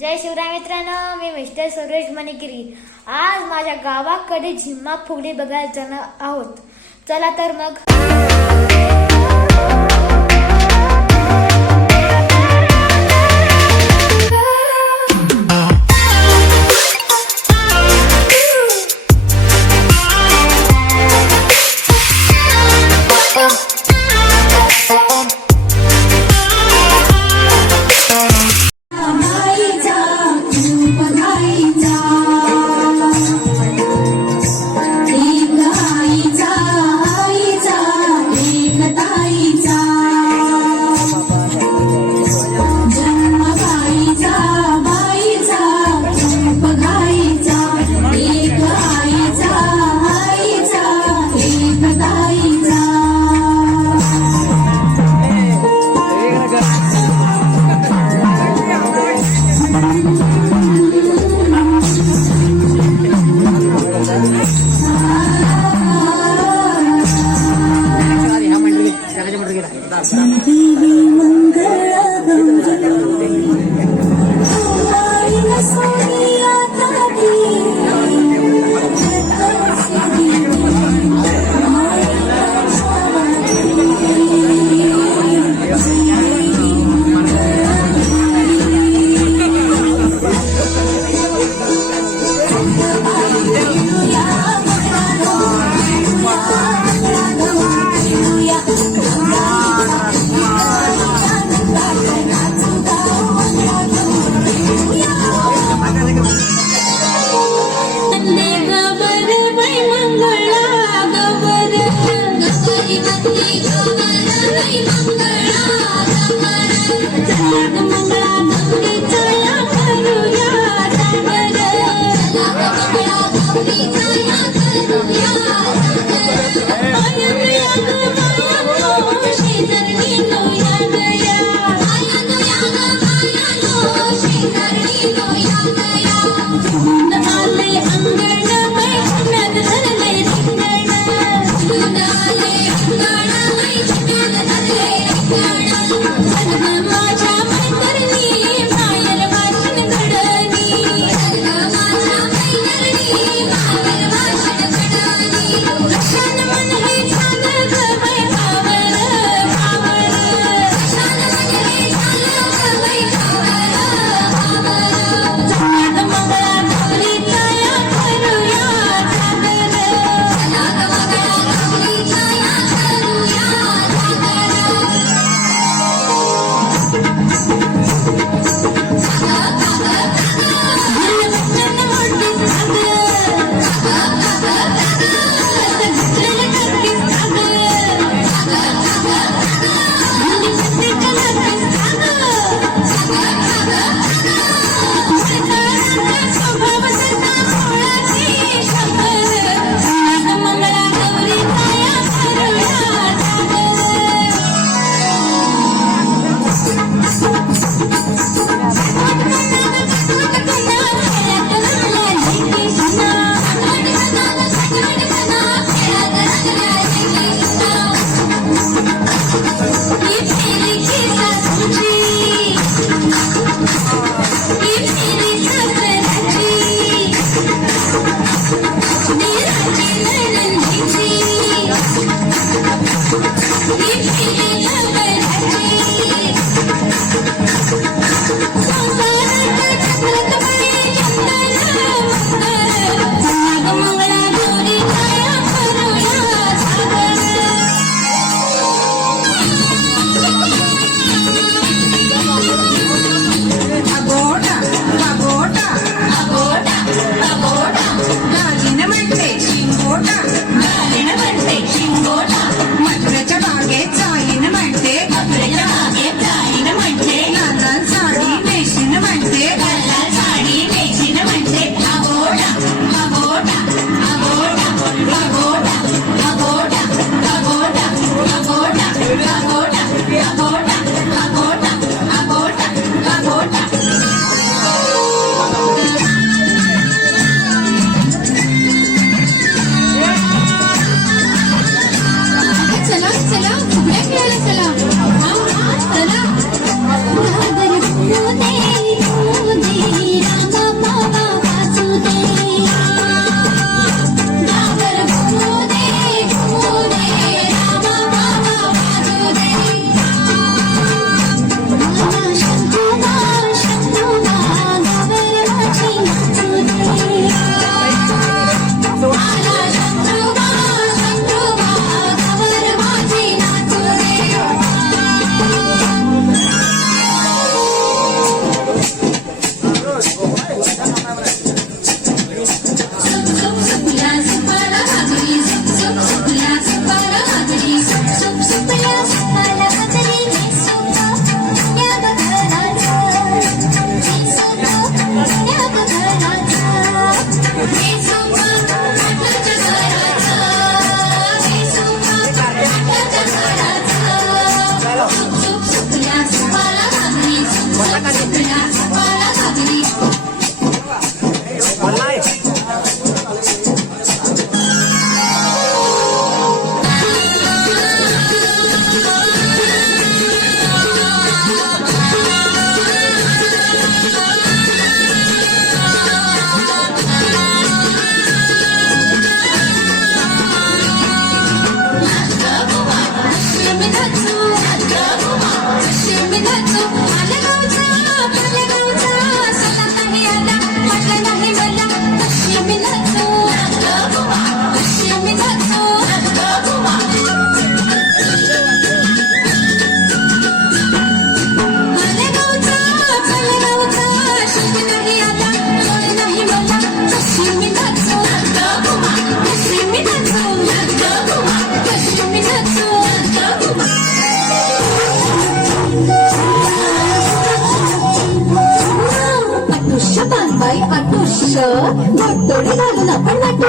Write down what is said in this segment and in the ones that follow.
जय शिवराय मित्रांनो मी मिस्टर सुरेश मणिगिरी. आज माझ्या गावाकडे झिम्मा फुगडी बघायला जाणार आहोत. चला तर मग.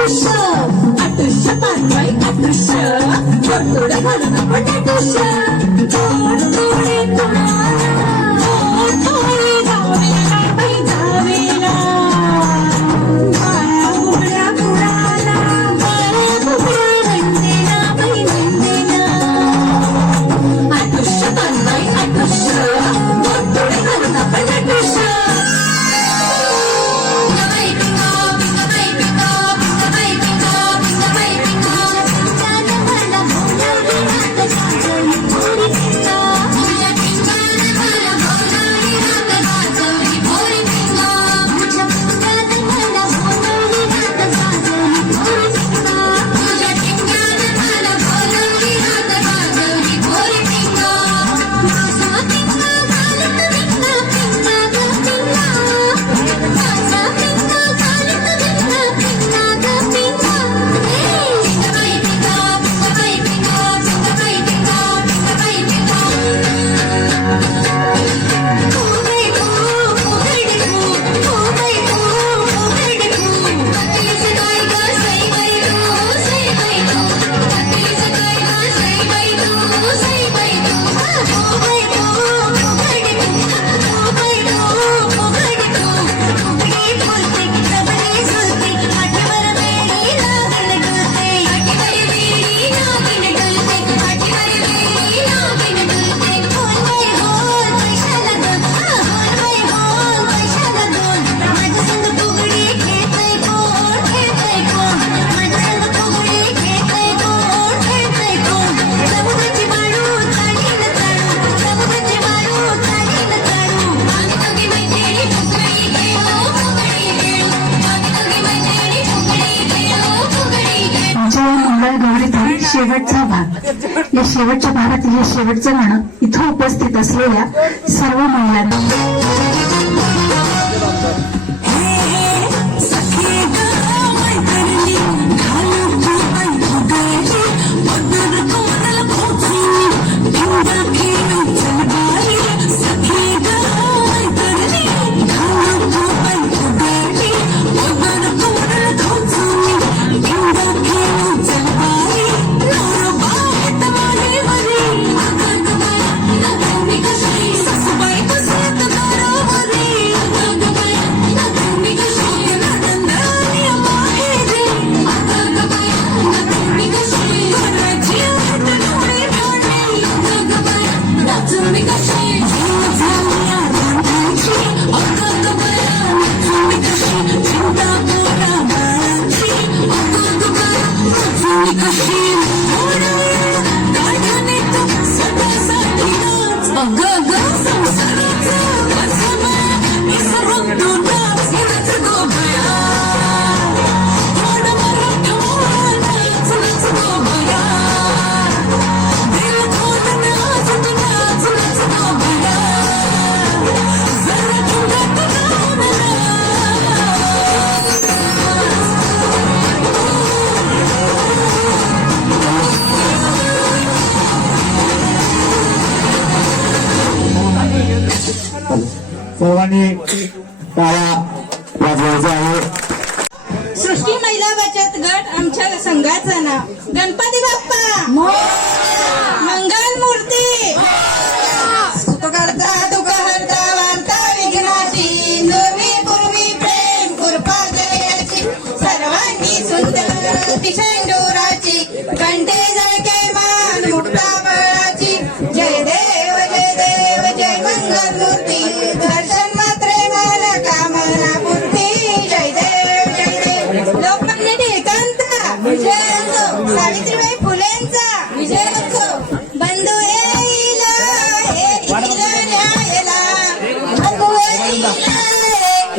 shove. At the shop, I right at the shove. Put the leg on the potato shove. भाग या शेवटच्या भागातील हे शेवटचं गाणं इथं उपस्थित असलेल्या सर्व महिलांना. सर्वांनी टाळा वाजवायचा आहे. सृष्टी महिला बचत गट आमच्या संघाचं नाव. गणपती बाप्पा!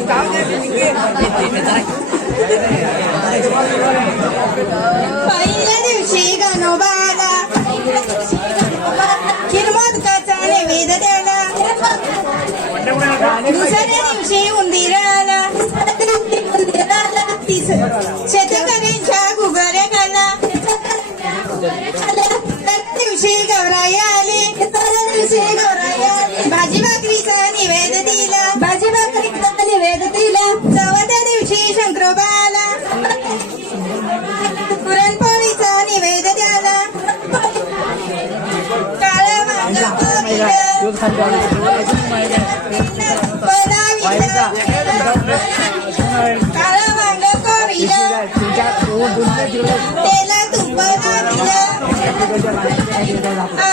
गणपतीच्या नाला गौरी गणपती येईल नाला गौरी गणपतीच्या नाला आई बरे सगळ्या आई सगळी बरे आई माझी पहिल्या दिवशी गणोबाला खिरमोदकाचा नैवेद्य द्यायला दुसऱ्या दिवशी उंदिराला तिस Hương thân cho này chú này cũng may nha Quay ra Đông đấy Chúng này Đi chú này. Chú cha chú Bốn cái chú này. Để lại tụng bơi ra đi lên Hãy subscribe cho kênh Ghiền Mì Gõ Để không bỏ lỡ những video hấp dẫn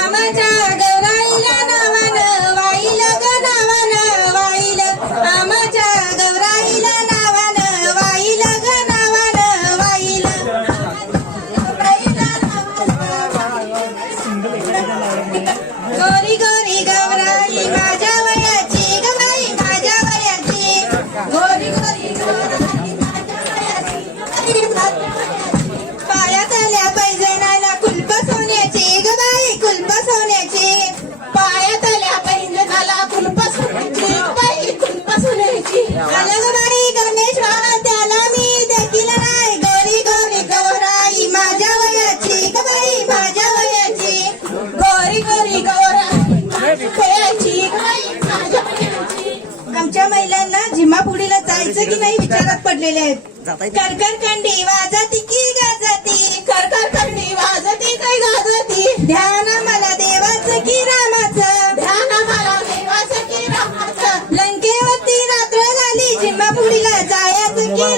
की नाही विचारात पडलेले आहेत. करकर कंडी वाजती की गाजती? करकर कंडी वाजती काय गाजती? ध्यान मला देवाचं की रामाचं? ध्यान मला देवाचं की रामाचं? लंकेवरती रात्र झाली झिम्मापुडीला जायचं की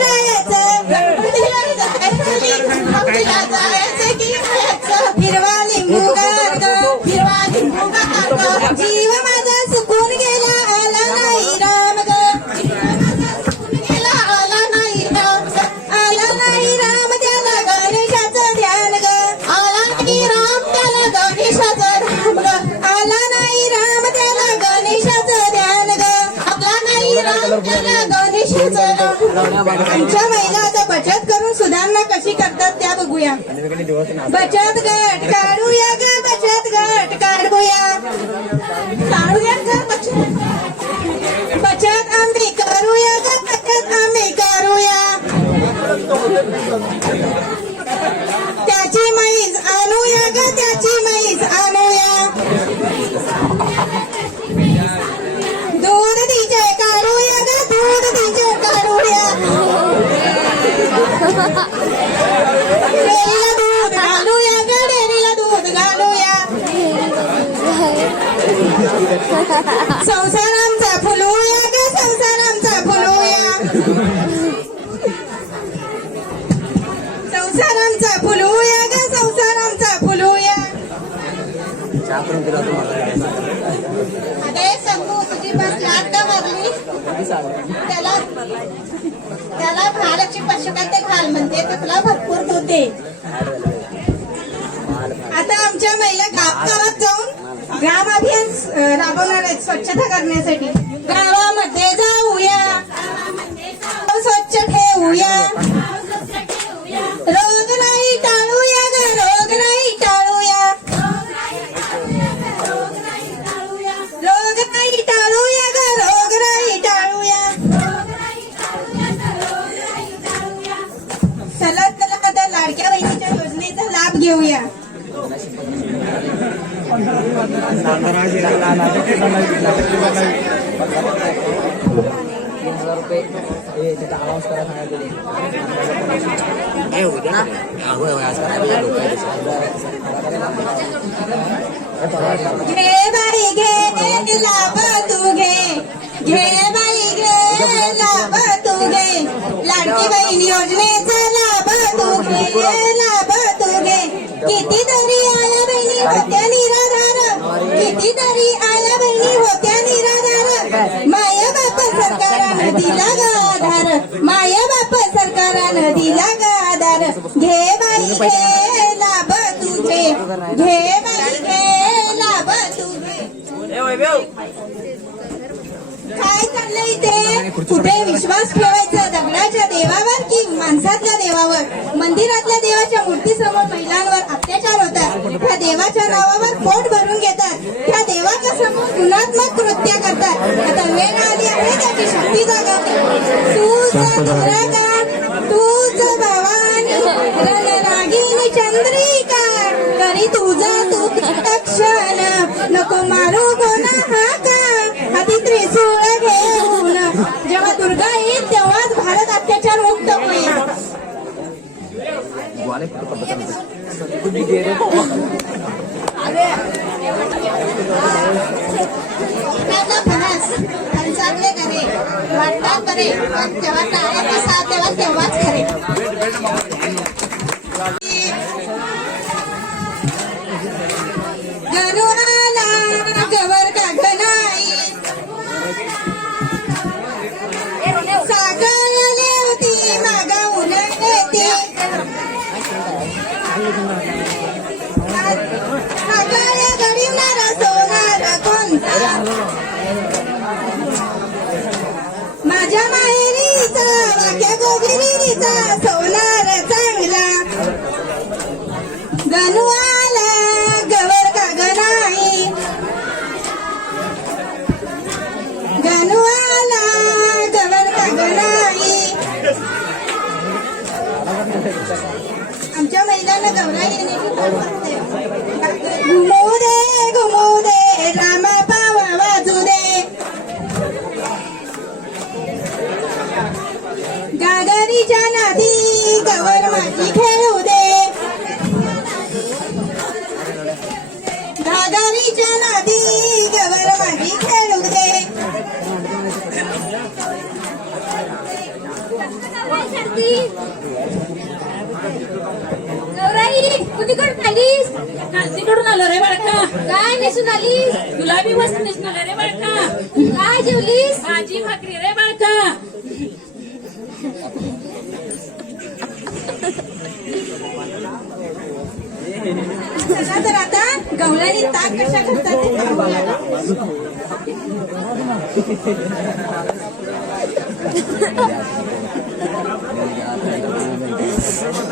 आमच्या महिला आता बचत करून सुधारणा कशी करतात त्या बघूया. बचत गट काढूया डेअरीला दूध घालूया ग डेअरीला दूध घालूया संसार आमचा फुलूया ग संसार आमचा फुलूया. संसार आमचा फुलूया ग संसार आमचा फुलूया अरे संगू तुझी बस लाट का मारली त्याला त्याला महालक्ष्मी पशुखाद्य घाल म्हणते तुला भरपूर दूध दे आता आमच्या महिला गावागावात जाऊन ग्राम अभियान राबवणार आहेत स्वच्छता करण्यासाठी. गावामध्ये जाऊया. स्वच्छ ठेवूया. घे काय चाललंय इथे? कुठे विश्वास ठेवायचा? दगडाच्या देवावर की माणसातल्या देवावर? मंदिरातल्या देवाच्या मूर्तीसमोर महिलांवर अत्याचार होतात. त्या देवाच्या नावावर पोट भरून घेतात. त्या देवाच्या समोर गुणात्मक कृत्य करतात. आता वेळ आली आहे त्याची शक्ती जागवते. तूच करी तुझा तू. क्षण नको मारू कोणा हा का? हाती त्रिसूळ घेऊन. जेव्हा दुर्गा येईल तेव्हाच भारत अत्याचार मुक्त होईल. करे वाटतात करे पण जेव्हा टाळ्या कसा तेव्हा तेव्हाच खरे.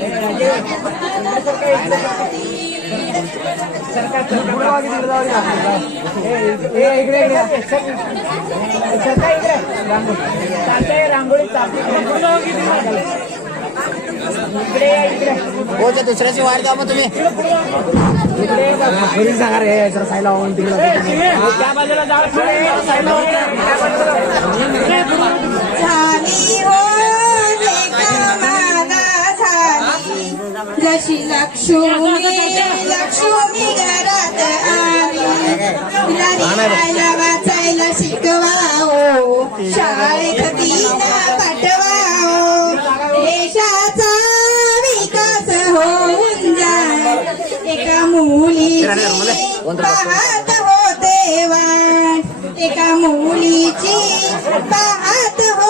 झाली राधा गवळण ताक झाली कृष्णांत सोडरे माझी बहिणी तुला खायला देते सोनी कृष्णा सोडरे माझी बहिणी हो जशी लक्ष्मी लक्ष्मी घरात आली वाचायला शिकवाओ शाळेत तिला पाठवाओ देशाचा विकास होऊन जाय एका मुलीची पाहत होते वाट एका मुलीची पाहत होते वाट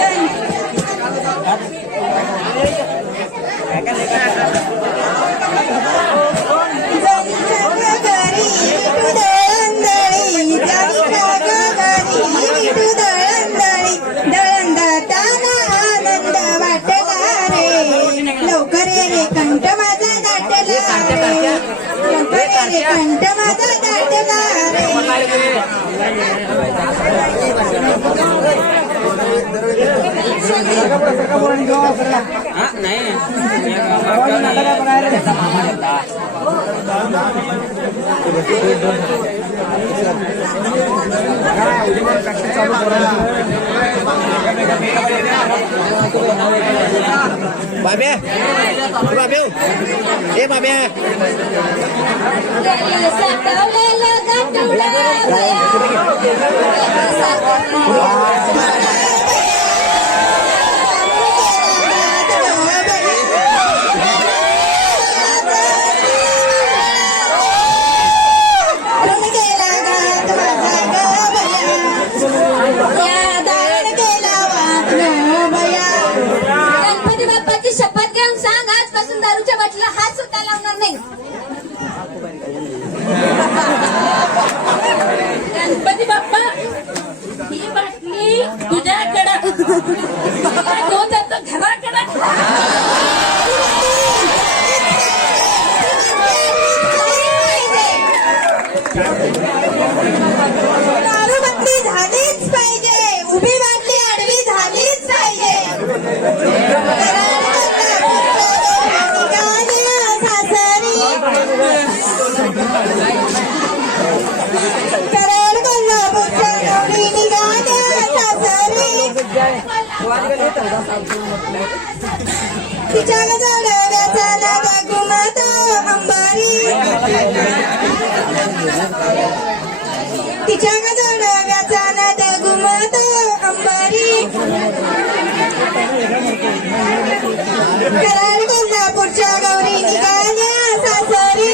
bà bé bà bé ê bà bé Hãy subscribe cho kênh Ghiền Mì Gõ Để không bỏ lỡ những video hấp dẫn ハハハハ! तिच्या गजडव्याचा नादा घुमतो अंबारी तिच्या गजडव्याचा नाद घुमतो अंबारी कराड कोल्हापूरच्या गौरी निघाल्या सासरी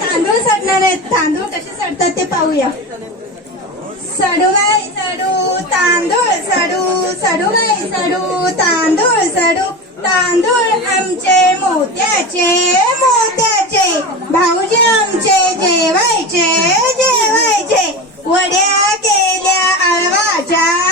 तांदूळ सडणार आहेत. तांदूळ कसे सडतात ते पाहूया. सडू नाही सडू तांदूळ सडू सडू नाही सडू तांदूळ सडू तांदूळ आमचे मोत्याचे मोत्याचे. भाऊजी आमचे जेवायचे जेवायचे. वड्या केल्या आळवाच्या.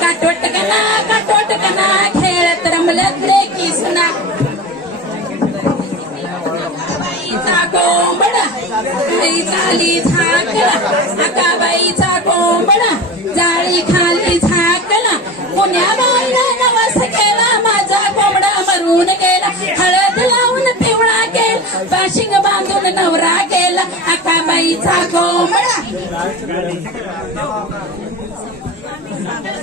काटोट कना काटोट कना खेळत रमलत रे किसना बाईचा झाली झाकला आकाबाईचा कोंबडा जाळी खाली झाकला पुण्या बाईला नवस केला माझा कोंबडा मरून गेला. हळद लावून पिवळा केला पाशिंग बांधून नवरा केला. आकाबाईचा कोंबडा.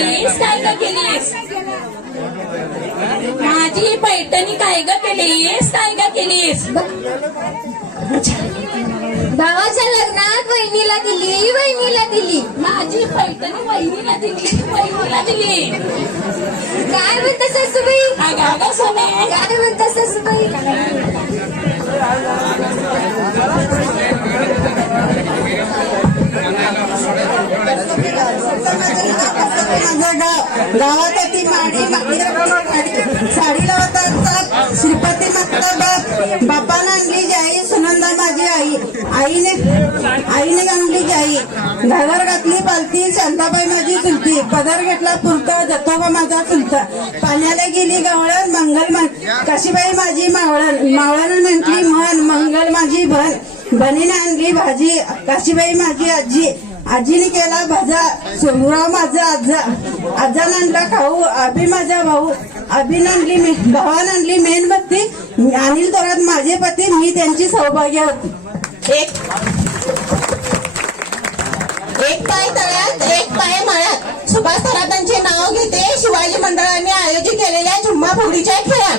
केलीस काय ग केलीस माझी पैठणी काय ग केलीस काय ग केलीस? भावाच्या लग्नात बहिणीला दिली बहिणीला दिली. माझी पैठणी वहिनीला दिली वहिनीला दिली. काय म्हणता सासूबाई? अगं अगं सुने? काय म्हणता सासूबाई? माझं गाव गावात माडी साडी लावतात श्रीपती माता बापानं आणली जाई आई सुनंदा माझी आई आईने आईने आणली जाई आई घागर घातली पालती शांताबाई माझी चुलती पदर घेतला पुरता दत्तोबा माझा चुलता पाण्याला गेली गवळण मंगल कशीबाई काशीबाई माझी मावळण मावळण म्हटली म्हण मंगल माझी भण बनीने आणली भाजी. काशीबाई माझी आजी. आजीने केला भाजा. सोमराव माझा आजा. आजान आणला खाऊ. अभि माझा भाऊ. अभिन आणली भावान आणली मेणबत्ती. अनिल तोरात माझे पती. मी त्यांची सौभाग्य होती. एक. एक पाय तळ्यात एक पाय मळ्यात. सुभाष थोरातांचे नाव घेते शिवाजी मंडळाने आयोजित केलेल्या झुम्मा फुगडीच्या खेळात.